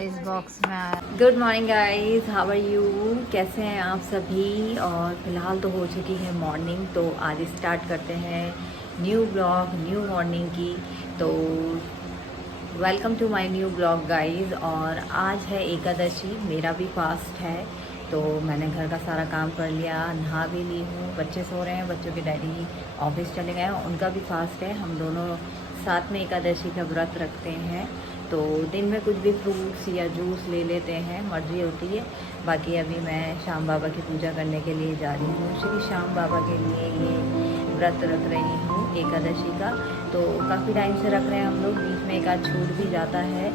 इस बॉक्स में good morning guys, how are you, कैसे हैं आप सभी। और फिलहाल तो हो चुकी है मॉर्निंग, तो आज स्टार्ट करते हैं न्यू ब्लॉग, न्यू मॉर्निंग की। तो welcome to my new blog guys. और आज है एकादशी, मेरा भी फास्ट है, तो मैंने घर का सारा काम कर लिया, नहा भी ली हूँ। बच्चे सो रहे हैं, बच्चों के डैडी ऑफिस चले गए हैं, उनका भी फास्ट है। हम दोनों साथ में एकादशी का व्रत रखते हैं, तो दिन में कुछ भी फ्रूट्स या जूस ले लेते हैं, मर्जी होती है। बाकी अभी मैं श्याम बाबा की पूजा करने के लिए जा रही हूँ। श्री श्याम बाबा के लिए ये व्रत रख रही हूँ एकादशी का। तो काफ़ी टाइम से रख रहे हैं हम लोग, बीच में एक आध छूट भी जाता है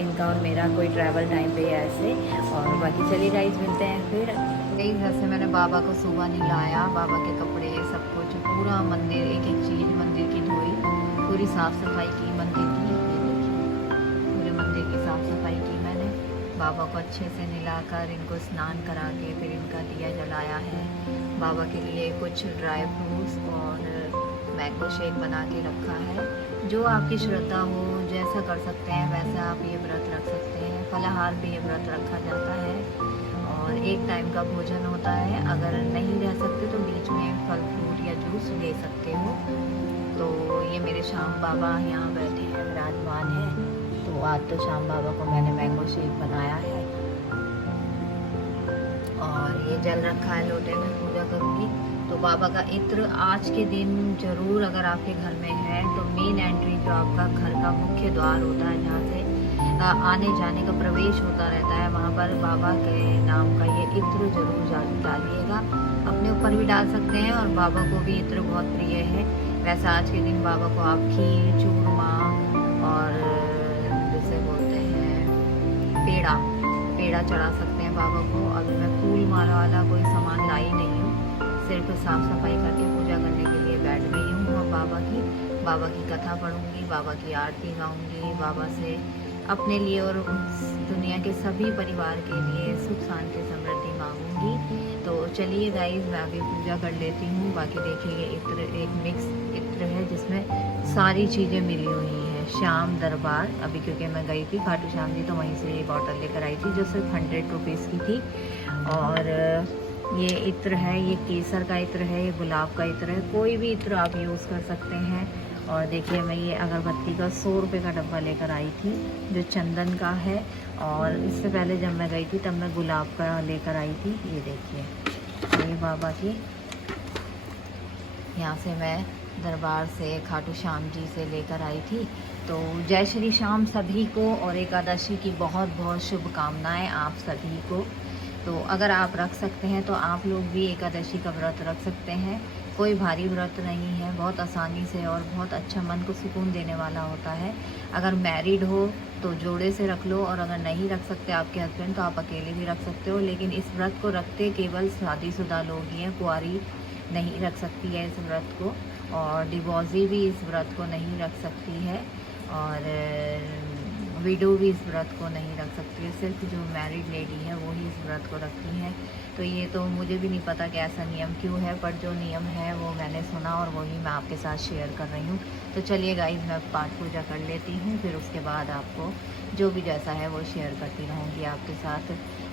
इनका और मेरा कोई ट्रैवल टाइम पे ऐसे। और बाकी चलिए गाइस, मिलते हैं फिर। कई घर से मैंने बाबा को सुबह नहीं लाया, बाबा के कपड़े सब कुछ, पूरा मंदिर एक एक चीज़ मंदिर की धोई, पूरी साफ़ सफाई की मंदिर की, पूरे मंदिर की साफ़ सफाई की मैंने। बाबा को अच्छे से नहलाकर इनको स्नान करा के फिर इनका दिया जलाया है। बाबा के लिए कुछ ड्राई फ्रूट्स और मैंगो शेक बना के रखा है। जो आपकी श्रद्धा हो, जैसा कर सकते हैं वैसा आप ये व्रत रख सकते हैं। फलाहार भी ये व्रत रखा जाता है और एक टाइम का भोजन होता है। अगर नहीं रह सकते तो बीच में फल फ्रूट या जूस ले सकते हो। तो ये मेरे श्याम बाबा यहाँ बैठे हैं, विराजमान है। तो आज तो श्याम बाबा को मैंने मैंगो शेक बनाया है और ये जल रखा है लोटे में, पूजा करूँगी। तो बाबा का इत्र आज के दिन ज़रूर, अगर आपके घर में है तो मेन एंट्री जो आपका घर का मुख्य द्वार होता है, जहाँ से आने जाने का प्रवेश होता रहता है, वहाँ पर बाबा के नाम का ये इत्र जरूर डालिएगा। अपने ऊपर भी डाल सकते हैं और बाबा को भी इत्र बहुत प्रिय है। वैसे आज के दिन बाबा को आप खीर, चूरमा और जैसे बोलते हैं पेड़ा चढ़ा सकते हैं बाबा को। अभी मैं फूल माला वाला कोई सामान लाई नहीं हूँ, सिर्फ साफ़ सफाई करके पूजा करने के लिए बैठ गई हूँ। और बाबा की कथा पढ़ूँगी, बाबा की आरती गाऊँगी, बाबा से अपने लिए और दुनिया के सभी परिवार के लिए सुख शांति समृद्धि मांगूंगी। तो चलिए गाइस, मैं अभी पूजा कर लेती हूँ। बाकी देखिए ये इत्र एक मिक्स इत्र है जिसमें सारी चीज़ें मिली हुई हैं। श्याम दरबार, अभी क्योंकि मैं गई थी खाटू श्याम जी, तो वहीं से ये बॉटल लेकर आई थी जो सिर्फ 100 रुपीज़ की थी। और ये इत्र है, ये केसर का इत्र है, ये गुलाब का इत्र है, कोई भी इत्र आप यूज़ कर सकते हैं। और देखिए मैं ये अगरबत्ती का 100 रुपये का डब्बा लेकर आई थी जो चंदन का है। और इससे पहले जब मैं गई थी तब मैं गुलाब का लेकर आई थी। ये देखिए ये बाबा की, यहाँ से मैं दरबार से खाटू श्याम जी से लेकर आई थी। तो जय श्री श्याम सभी को, और एकादशी की बहुत बहुत शुभकामनाएं आप सभी को। तो अगर आप रख सकते हैं तो आप लोग भी एकादशी का व्रत रख सकते हैं। कोई भारी व्रत नहीं है, बहुत आसानी से और बहुत अच्छा, मन को सुकून देने वाला होता है। अगर मैरिड हो तो जोड़े से रख लो, और अगर नहीं रख सकते आपके हस्बैंड तो आप अकेले भी रख सकते हो। लेकिन इस व्रत को रखते केवल शादीशुदा लोग ही हैं, कुंवारी नहीं रख सकती है इस व्रत को, और डिवोर्सी भी इस व्रत को नहीं रख सकती है, और विडो भी इस व्रत को नहीं रख सकती है। सिर्फ जो मैरिड लेडी है वो ही इस व्रत को रखती है। तो ये तो मुझे भी नहीं पता कि ऐसा नियम क्यों है, पर जो नियम है वो मैंने सुना और वही मैं आपके साथ शेयर कर रही हूँ। तो चलिए गाइस, मैं पाठ पूजा कर लेती हूँ, फिर उसके बाद आपको जो भी जैसा है वो शेयर करती रहूँगी आपके साथ।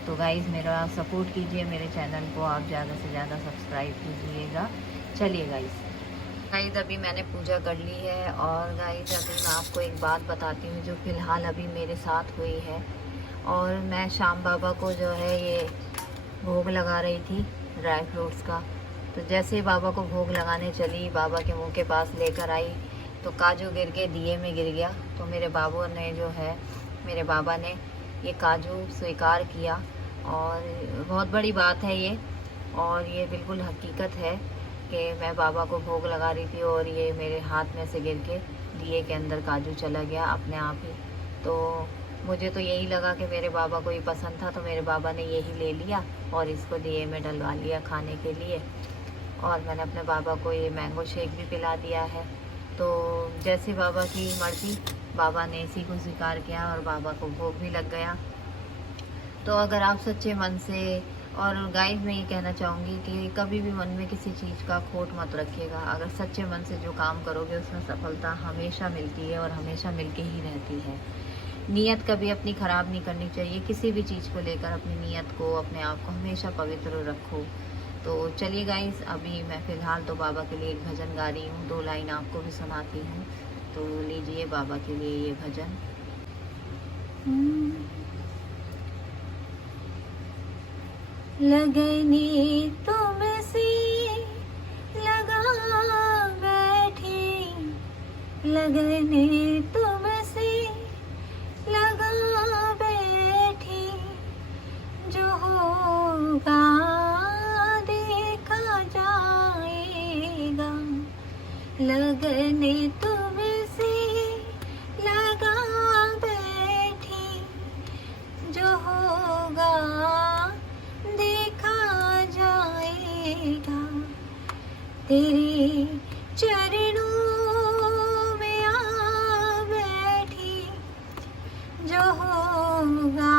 तो गाइस मेरा सपोर्ट कीजिए, मेरे चैनल को आप ज़्यादा से ज़्यादा सब्सक्राइब कीजिएगा। चलिए गाइस अभी मैंने पूजा कर ली है। और गाइस अभी मैं आपको एक बात बताती हूँ जो फ़िलहाल अभी मेरे साथ हुई है। और मैं श्याम बाबा को जो है ये भोग लगा रही थी ड्राई फ्रूट्स का। तो जैसे ही बाबा को भोग लगाने चली, बाबा के मुंह के पास लेकर आई तो काजू गिर के दिए में गिर गया। तो मेरे बाबा ने ये काजू स्वीकार किया, और बहुत बड़ी बात है ये, और ये बिल्कुल हकीकत है कि मैं बाबा को भोग लगा रही थी और ये मेरे हाथ में से गिर के दिए के अंदर काजू चला गया अपने आप ही। तो मुझे तो यही लगा कि मेरे बाबा को ये पसंद था, तो मेरे बाबा ने यही ले लिया और इसको दिए में डलवा लिया खाने के लिए। और मैंने अपने बाबा को ये मैंगो शेक भी पिला दिया है। तो जैसे बाबा की मर्ज़ी, बाबा ने इसी को स्वीकार किया और बाबा को भोग भी लग गया। तो अगर आप सच्चे मन से और गाइस मैं ये कहना चाहूँगी कि कभी भी मन में किसी चीज़ का खोट मत रखिएगा। अगर सच्चे मन से जो काम करोगे उसमें सफलता हमेशा मिलती है और हमेशा मिलके ही रहती है। नीयत कभी अपनी ख़राब नहीं करनी चाहिए। किसी भी चीज़ को लेकर अपनी नीयत को, अपने आप को हमेशा पवित्र रखो। तो चलिए गाइस, अभी मैं फ़िलहाल तो बाबा के लिए एक भजन गा रही हूँ, 2 लाइन आपको भी सुनाती हूँ। तो लीजिए बाबा के लिए ये भजन। लगनी तुमसे लगा बैठी, लगने तुमसे लगा बैठी, जो होगा देखा जाएगा। लगने तुमसे लगा बैठी, जो होगा देखा जाएगा। तेरे चरणों में आ बैठी, जो होगा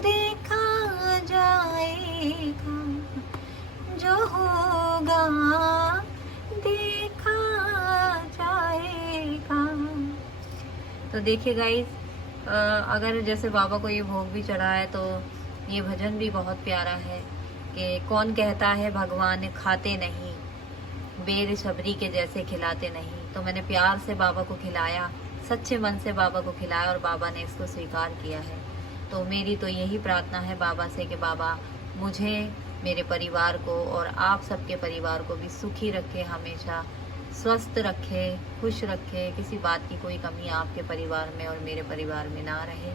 देखा जाएगा, जो होगा देखा जाएगा। तो देखिए गाइस, अगर जैसे बाबा को ये भोग भी चढ़ा है तो ये भजन भी बहुत प्यारा है कि कौन कहता है भगवान खाते नहीं, बेर शबरी के जैसे खिलाते नहीं। तो मैंने प्यार से बाबा को खिलाया, सच्चे मन से बाबा को खिलाया और बाबा ने इसको स्वीकार किया है। तो मेरी तो यही प्रार्थना है बाबा से कि बाबा मुझे, मेरे परिवार को और आप सबके परिवार को भी सुखी रखे, हमेशा स्वस्थ रखे, खुश रखे, किसी बात की कोई कमी आपके परिवार में और मेरे परिवार में ना रहे।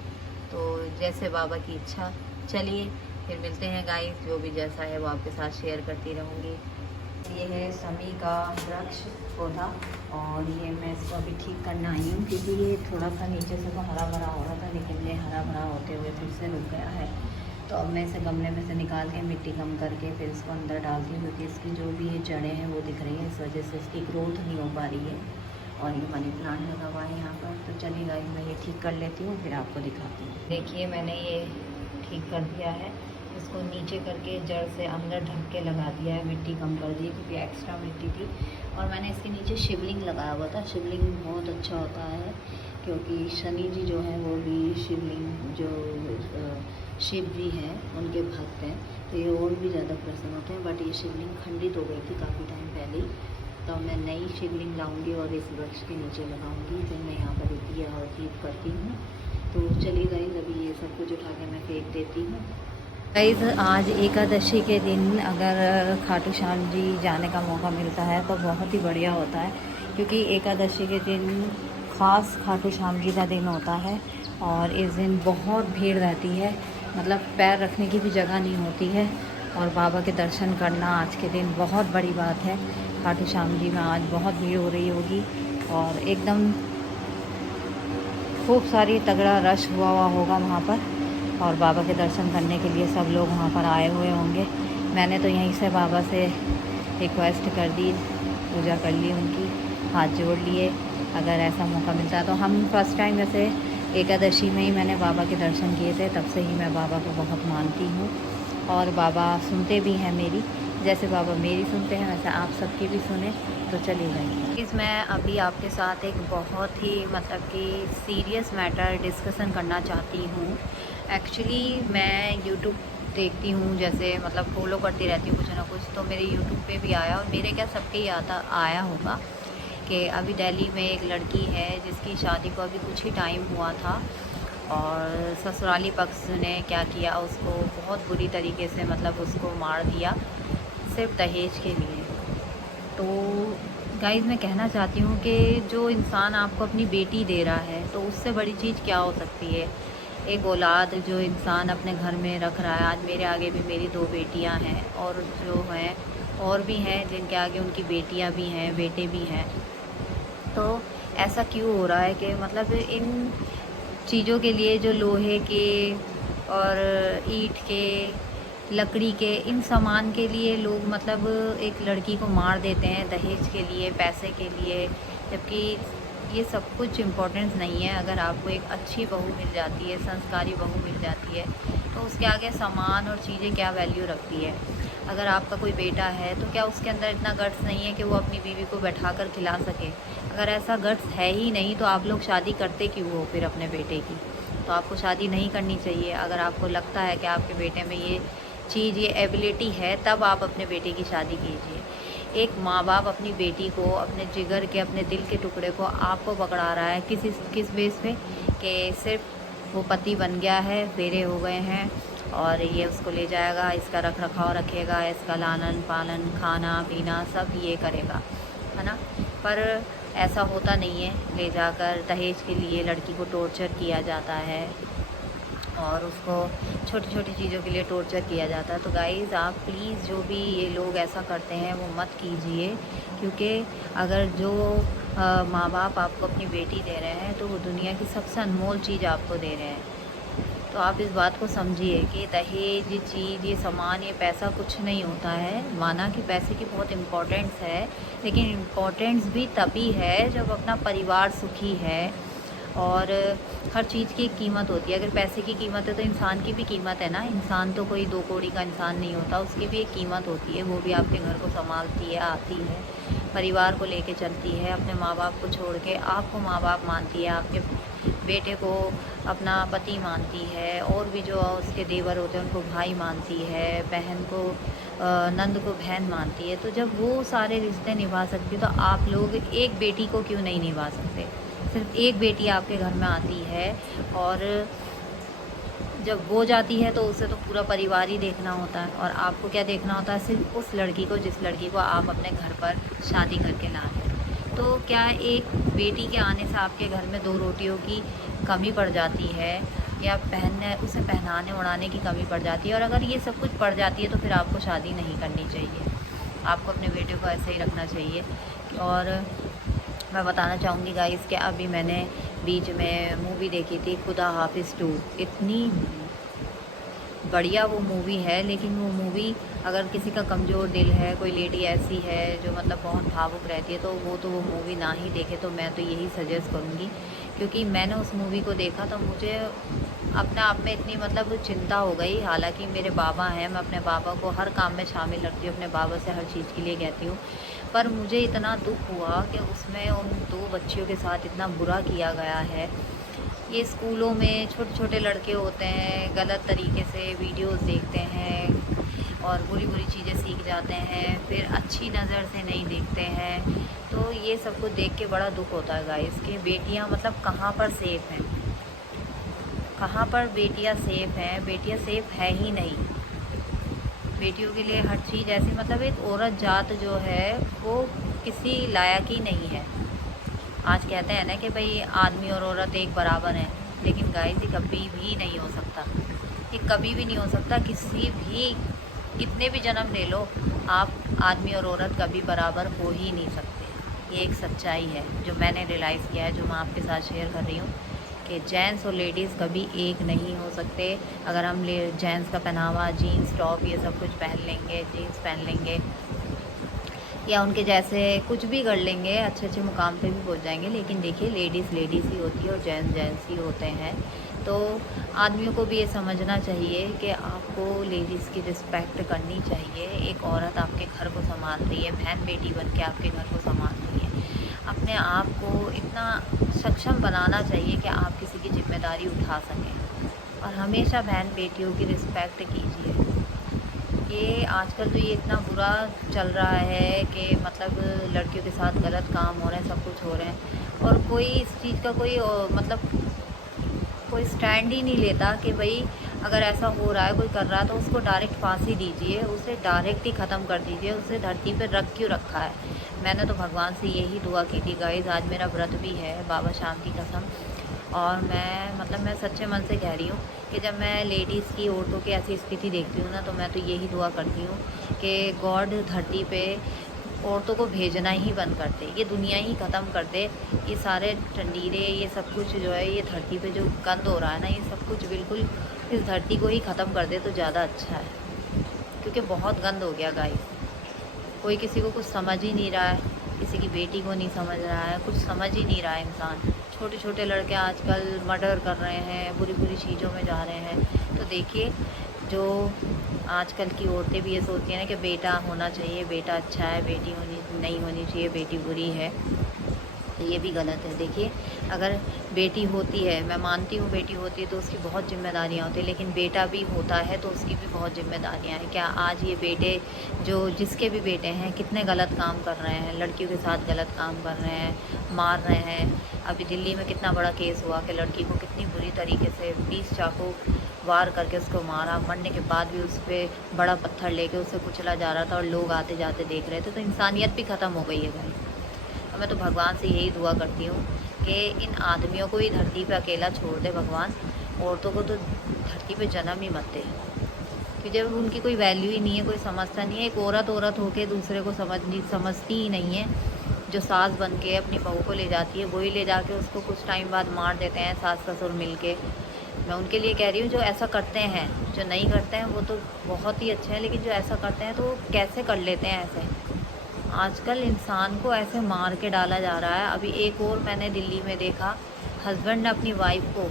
तो जैसे बाबा की इच्छा। चलिए फिर मिलते हैं गाइस, जो भी जैसा है वो आपके साथ शेयर करती रहूँगी। ये है समी का वृक्ष पौधा और ये मैं इसको अभी ठीक करना आई हूँ क्योंकि ये थोड़ा सा नीचे से तो हरा भरा हो रहा था, लेकिन ये हरा भरा होते हुए फिर से रुक गया है। तो अब मैं इसे गमले में से निकाल के मिट्टी कम करके फिर इसको अंदर डालती हूँ, क्योंकि इसकी जो भी ये जड़ें हैं वो दिख रही हैं, इस वजह से इसकी ग्रोथ नहीं हो पा रही है। और ये मनी प्लांट लगा हुआ है यहाँ पर। तो चलिए गाइस, मैं ये ठीक कर लेती हूँ, फिर आपको दिखाती हूँ। देखिए मैंने ये ठीक कर दिया है, इसको नीचे करके जड़ से अंदर ढक के लगा दिया है, मिट्टी कम कर दी क्योंकि एक्स्ट्रा मिट्टी थी। और मैंने इसके नीचे शिवलिंग लगाया हुआ था। शिवलिंग बहुत अच्छा होता है क्योंकि शनि जी जो है वो भी शिवलिंग, जो शिव जी हैं उनके भक्त हैं, तो ये और भी ज़्यादा प्रसन्न होते हैं। बट ये शिवलिंग खंडित हो गई थी काफ़ी टाइम पहले ही, तो मैं नई शिवलिंग लाऊंगी और इस वृक्ष के नीचे लगाऊंगी। फिर मैं यहाँ पर दिया और दीप करती हूँ। तो चलिए गाइस, अभी ये सब कुछ उठा के मैं फेंक देती हूँ। गाइस, आज एकादशी के दिन अगर खाटू श्याम जी जाने का मौका मिलता है तो बहुत ही बढ़िया होता है, क्योंकि एकादशी के दिन ख़ास खाटू श्याम जी का दिन होता है और इस दिन बहुत भीड़ रहती है, मतलब पैर रखने की भी जगह नहीं होती है। और बाबा के दर्शन करना आज के दिन बहुत बड़ी बात है। खाटू श्याम जी में आज बहुत भीड़ हो रही होगी और एकदम खूब सारी तगड़ा रश हुआ होगा वहाँ पर, और बाबा के दर्शन करने के लिए सब लोग वहाँ पर आए हुए होंगे। मैंने तो यहीं से बाबा से रिक्वेस्ट कर दी, पूजा कर ली उनकी, हाथ जोड़ लिए। अगर ऐसा मौका मिलता है तो हम फर्स्ट टाइम वैसे एकादशी में ही मैंने बाबा के दर्शन किए थे, तब से ही मैं बाबा को बहुत मानती हूँ और बाबा सुनते भी हैं मेरी। जैसे बाबा मेरी सुनते हैं वैसे आप सबकी भी सुने। तो चलिए गाइस, मैं अभी आपके साथ एक बहुत ही मतलब कि सीरियस मैटर डिस्कशन करना चाहती हूँ। एक्चुअली मैं यूट्यूब देखती हूँ, जैसे मतलब फॉलो करती रहती हूँ कुछ ना कुछ, तो मेरे यूट्यूब पे भी आया और मेरे क्या सबके ही आया होगा कि अभी दिल्ली में एक लड़की है जिसकी शादी को अभी कुछ ही टाइम हुआ था और ससुराली पक्ष ने क्या किया, उसको बहुत बुरी तरीके से मतलब उसको मार दिया सिर्फ दहेज के लिए। तो गाइस, मैं कहना चाहती हूँ कि जो इंसान आपको अपनी बेटी दे रहा है तो उससे बड़ी चीज़ क्या हो सकती है। एक औलाद जो इंसान अपने घर में रख रहा है, आज मेरे आगे भी मेरी 2 बेटियाँ हैं और जो हैं और भी हैं जिनके आगे उनकी बेटियाँ भी हैं, बेटे भी हैं। तो ऐसा क्यों हो रहा है कि मतलब इन चीज़ों के लिए जो लोहे के और ईंट के, लकड़ी के, इन सामान के लिए लोग मतलब एक लड़की को मार देते हैं दहेज के लिए, पैसे के लिए, जबकि ये सब कुछ इम्पोर्टेंस नहीं है। अगर आपको एक अच्छी बहू मिल जाती है, संस्कारी बहू मिल जाती है, तो उसके आगे सामान और चीज़ें क्या वैल्यू रखती है। अगर आपका कोई बेटा है तो क्या उसके अंदर इतना गट्स नहीं है कि वो अपनी बीवी को बैठा कर खिला सके। अगर ऐसा गट्स है ही नहीं तो आप लोग शादी करते क्यों हो फिर अपने बेटे की। तो आपको शादी नहीं करनी चाहिए। अगर आपको लगता है कि आपके बेटे में ये चीज़, ये एबिलिटी है, तब आप अपने बेटे की शादी कीजिए। एक माँ बाप अपनी बेटी को, अपने जिगर के, अपने दिल के टुकड़े को आपको पकड़ा रहा है किस बेस पे कि सिर्फ वो पति बन गया है, फेरे हो गए हैं और ये उसको ले जाएगा, इसका रख रखाव रखेगा, इसका लालन पालन, खाना पीना सब ये करेगा, है ना। पर ऐसा होता नहीं है। ले जाकर दहेज के लिए लड़की को टॉर्चर किया जाता है और उसको छोटी छोटी चीज़ों के लिए टॉर्चर किया जाता है। तो गाइज़ आप प्लीज़ जो भी ये लोग ऐसा करते हैं वो मत कीजिए, क्योंकि अगर जो माँ बाप आपको अपनी बेटी दे रहे हैं तो वो दुनिया की सबसे अनमोल चीज़ आपको दे रहे हैं। तो आप इस बात को समझिए कि दहेज, ये चीज़, ये सामान, ये पैसा कुछ नहीं होता है। माना कि पैसे की बहुत इम्पोर्टेंस है, लेकिन इम्पोर्टेंस भी तभी है जब अपना परिवार सुखी है। और हर चीज़ की एक कीमत होती है। अगर पैसे की कीमत है तो इंसान की भी कीमत है ना। इंसान तो कोई 2 कौड़ी का इंसान नहीं होता, उसकी भी एक कीमत होती है। वो भी आपके घर को संभालती है, आती है, परिवार को लेके चलती है, अपने माँ बाप को छोड़ के आपको माँ बाप मानती है, आपके बेटे को अपना पति मानती है, और भी जो उसके देवर होते हैं उनको भाई मानती है, बहन को नंद को बहन मानती है। तो जब वो सारे रिश्ते निभा सकती है तो आप लोग एक बेटी को क्यों नहीं निभा सकते। सिर्फ एक बेटी आपके घर में आती है और जब वो जाती है तो उसे तो पूरा परिवार ही देखना होता है, और आपको क्या देखना होता है, सिर्फ उस लड़की को जिस लड़की को आप अपने घर पर शादी करके लाए हैं। तो क्या एक बेटी के आने से आपके घर में 2 रोटियों की कमी पड़ जाती है, या उसे पहनाने ओढ़ाने की कमी पड़ जाती है। और अगर ये सब कुछ पड़ जाती है तो फिर आपको शादी नहीं करनी चाहिए। आपको अपने बेटे को ऐसे ही रखना चाहिए। और मैं बताना चाहूँगी गाइस कि अभी मैंने बीच में मूवी देखी थी खुदा हाफिज़ 2। इतनी बढ़िया वो मूवी है, लेकिन वो मूवी अगर किसी का कमज़ोर दिल है, कोई लेडी ऐसी है जो मतलब बहुत भावुक रहती है, तो वो मूवी ना ही देखे। तो मैं तो यही सजेस्ट करूँगी, क्योंकि मैंने उस मूवी को देखा तो मुझे अपने आप में इतनी मतलब चिंता हो गई। हालांकि मेरे बाबा हैं, मैं अपने बाबा को हर काम में शामिल रखती हूँ, अपने बाबा से हर चीज़ के लिए कहती हूँ, पर मुझे इतना दुख हुआ कि उसमें उन 2 बच्चियों के साथ इतना बुरा किया गया है। ये स्कूलों में छोटे छोटे लड़के होते हैं, गलत तरीके से वीडियोस देखते हैं और बुरी बुरी चीज़ें सीख जाते हैं, फिर अच्छी नज़र से नहीं देखते हैं। तो ये सब कुछ देख के बड़ा दुख होता है गाइस कि बेटियां मतलब कहाँ पर सेफ़ हैं, कहाँ पर बेटियां सेफ़ हैं। बेटियां सेफ़ है ही नहीं। बेटियों के लिए हर चीज़ ऐसी, मतलब एक औरत जात जो है वो किसी लायक ही नहीं है। आज कहते हैं ना कि भाई आदमी और औरत एक बराबर हैं, लेकिन गाइस ये कभी भी नहीं हो सकता। ये कभी भी नहीं हो सकता। किसी भी, कितने भी जन्म ले लो, आप आदमी और औरत कभी बराबर हो ही नहीं सकते। ये एक सच्चाई है जो मैंने रियलाइज़ किया है, जो मैं आपके साथ शेयर कर रही हूँ कि जेंट्स और लेडीज़ कभी एक नहीं हो सकते। अगर हम जेंट्स का पहनावा, जीन्स टॉप ये सब कुछ पहन लेंगे, जीन्स पहन लेंगे या उनके जैसे कुछ भी कर लेंगे, अच्छे अच्छे मुकाम पे भी पहुंच जाएंगे, लेकिन देखिए लेडीज़ लेडीज़ ही होती है और जेंट्स जेंट्स ही होते हैं। तो आदमियों को भी ये समझना चाहिए कि आपको लेडीज़ की रिस्पेक्ट करनी चाहिए। एक औरत आपके घर को संभाल रही है, बहन बेटी बन के आपके घर को संभाल रही है। अपने आप को इतना सक्षम बनाना चाहिए कि आप किसी की जिम्मेदारी उठा सकें, और हमेशा बहन बेटियों की रिस्पेक्ट कीजिए। ये आजकल तो ये इतना बुरा चल रहा है कि मतलब लड़कियों के साथ गलत काम हो रहे हैं, सब कुछ हो रहे हैं, और कोई इस चीज़ का कोई मतलब कोई स्टैंड ही नहीं लेता कि भाई अगर ऐसा हो रहा है, कोई कर रहा है, तो उसको डायरेक्ट फांसी दीजिए, उसे डायरेक्ट ही ख़त्म कर दीजिए। उसे धरती पर रख क्यों रखा है। मैंने तो भगवान से यही दुआ की थी गाइस। आज मेरा व्रत भी है, बाबा शाम की कसम, और मैं सच्चे मन से कह रही हूँ कि जब मैं लेडीज़ की, औरतों की ऐसी स्थिति देखती हूँ ना, तो मैं तो यही दुआ करती हूँ कि गॉड धरती पे औरतों को भेजना ही बंद कर दे, ये दुनिया ही ख़त्म कर दे। ये सारे टंडीरे, ये सब कुछ जो है, ये धरती पे जो गंद हो रहा है ना, ये सब कुछ बिल्कुल इस धरती को ही ख़त्म कर दे तो ज़्यादा अच्छा है, क्योंकि बहुत गंद हो गया गाइस। कोई किसी को कुछ समझ ही नहीं रहा है। किसी की बेटी को नहीं समझ रहा है, कुछ समझ ही नहीं रहा है इंसान। छोटे छोटे लड़के आजकल मर्डर कर रहे हैं, बुरी बुरी चीज़ों में जा रहे हैं। तो देखिए, जो आजकल की औरतें भी ये सोचती हैं ना कि बेटा होना चाहिए, बेटा अच्छा है, बेटी होनी नहीं होनी चाहिए, बेटी बुरी है, तो ये भी गलत है। देखिए, अगर बेटी होती है, मैं मानती हूँ बेटी होती है तो उसकी बहुत जिम्मेदारियाँ होती हैं, लेकिन बेटा भी होता है तो उसकी भी बहुत जिम्मेदारियाँ हैं। क्या आज ये बेटे, जो जिसके भी बेटे हैं, कितने गलत काम कर रहे हैं, लड़कियों के साथ गलत काम कर रहे हैं, मार रहे हैं। अभी दिल्ली में कितना बड़ा केस हुआ कि लड़की को कितनी बुरी तरीके से 20 चाकू वार करके उसको मारा, मरने के बाद भी उस पर बड़ा पत्थर लेके उसे कुचला जा रहा था और लोग आते जाते देख रहे थे। तो इंसानियत भी ख़त्म हो गई है भाई। मैं तो भगवान से यही दुआ करती हूँ कि इन आदमियों को ही धरती पे अकेला छोड़ दे भगवान, औरतों को तो धरती पे जन्म ही मत दे, कि जब उनकी कोई वैल्यू ही नहीं है, कोई समझता नहीं है। एक औरत औरत होके दूसरे को समझती ही नहीं है। जो सास बन के अपनी बहू को ले जाती है, वही ले जाके उसको कुछ टाइम बाद मार देते हैं सास ससुर मिल के। मैं उनके लिए कह रही हूँ, जो ऐसा करते हैं, जो नहीं करते हैं वो तो बहुत ही अच्छे हैं, लेकिन जो ऐसा करते हैं तो वो कैसे कर लेते हैं ऐसे। आजकल इंसान को ऐसे मार के डाला जा रहा है। अभी एक और मैंने दिल्ली में देखा, हस्बैंड ने अपनी वाइफ को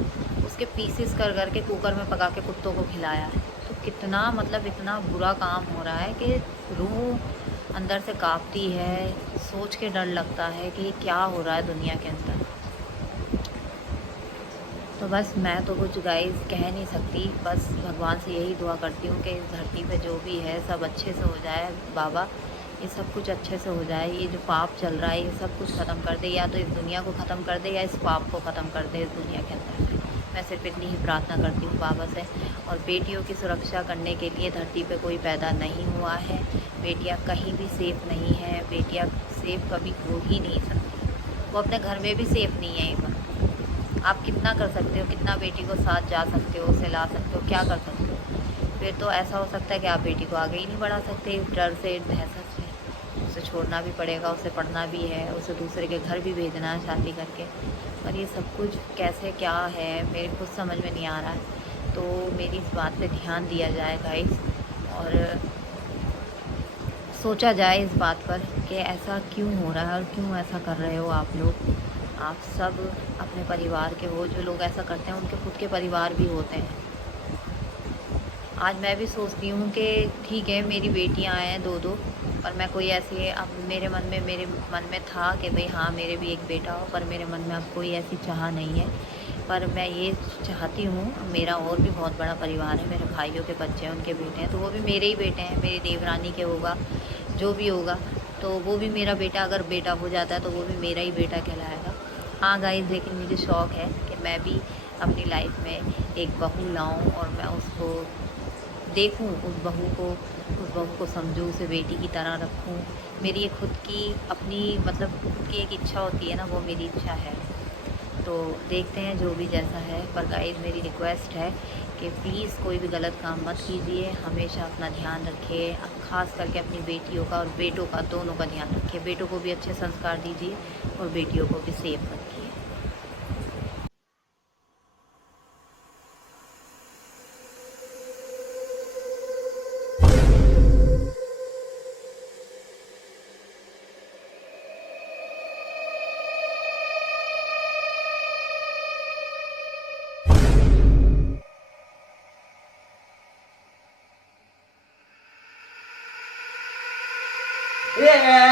उसके पीसेस कर करके कुकर में पका के कुत्तों को खिलाया है। तो कितना, मतलब इतना बुरा काम हो रहा है कि रूह अंदर से कांपती है, सोच के डर लगता है कि ये क्या हो रहा है दुनिया के अंदर। तो बस मैं तो कुछ गाइस कह नहीं सकती, बस भगवान से यही दुआ करती हूँ कि इस धरती पे जो भी है सब अच्छे से हो जाए बाबा, ये सब कुछ अच्छे से हो जाए। ये जो पाप चल रहा है ये सब कुछ ख़त्म कर दे, या तो इस दुनिया को ख़त्म कर दे या इस पाप को ख़त्म कर दे इस दुनिया के अंदर से। मैं सिर्फ इतनी ही प्रार्थना करती हूँ बाबा से। और बेटियों की सुरक्षा करने के लिए धरती पे कोई पैदा नहीं हुआ है, बेटियाँ कहीं भी सेफ़ नहीं हैं, बेटियाँ सेफ़ कभी हो ही नहीं सकती। वो अपने घर में भी सेफ़ नहीं है। इवन आप कितना कर सकते हो, कितना बेटी को साथ जा सकते हो, उसे ला सकते हो, क्या कर सकते हो? फिर तो ऐसा हो सकता है कि आप बेटी को आगे ही नहीं बढ़ा सकते, इस डर से, इस दहशत से। उसे छोड़ना भी पड़ेगा, उसे पढ़ना भी है, उसे दूसरे के घर भी भेजना है शादी करके। पर ये सब कुछ कैसे क्या है मेरे खुद समझ में नहीं आ रहा है। तो मेरी इस बात पे ध्यान दिया जाए गाइस, और सोचा जाए इस बात पर कि ऐसा क्यों हो रहा है और क्यों ऐसा कर रहे हो आप लोग। आप सब अपने परिवार के हो, जो लोग ऐसा करते हैं उनके खुद के परिवार भी होते हैं। आज मैं भी सोचती हूँ कि ठीक है मेरी बेटियाँ हैं दो दो, पर मैं कोई ऐसी, अब मेरे मन में था कि भाई हाँ मेरे भी एक बेटा हो, पर मेरे मन में अब कोई ऐसी चाह नहीं है। पर मैं ये चाहती हूँ, मेरा और भी बहुत बड़ा परिवार है, मेरे भाइयों के बच्चे हैं, उनके बेटे हैं, तो वो भी मेरे ही बेटे हैं, मेरी देवरानी के होगा, जो भी होगा तो वो भी मेरा बेटा। अगर बेटा हो जाता है तो वो भी मेरा ही बेटा कहलाएगा। हाँ गाइस, लेकिन मुझे शौक़ है कि मैं भी अपनी लाइफ में एक बहू लाऊं और मैं उसको देखूं, उस बहू को समझूं, उसे बेटी की तरह रखूं। मेरी ये खुद की अपनी, मतलब खुद की एक इच्छा होती है ना, वो मेरी इच्छा है। तो देखते हैं जो भी जैसा है। पर गाइस मेरी रिक्वेस्ट है कि प्लीज़ कोई भी गलत काम मत कीजिए, हमेशा अपना ध्यान रखिए, ख़ास करके अपनी बेटियों का और बेटों का, दोनों का ध्यान रखिए। बेटों को भी अच्छे संस्कार दीजिए और बेटियों को भी सेफ रखिए। Yeah.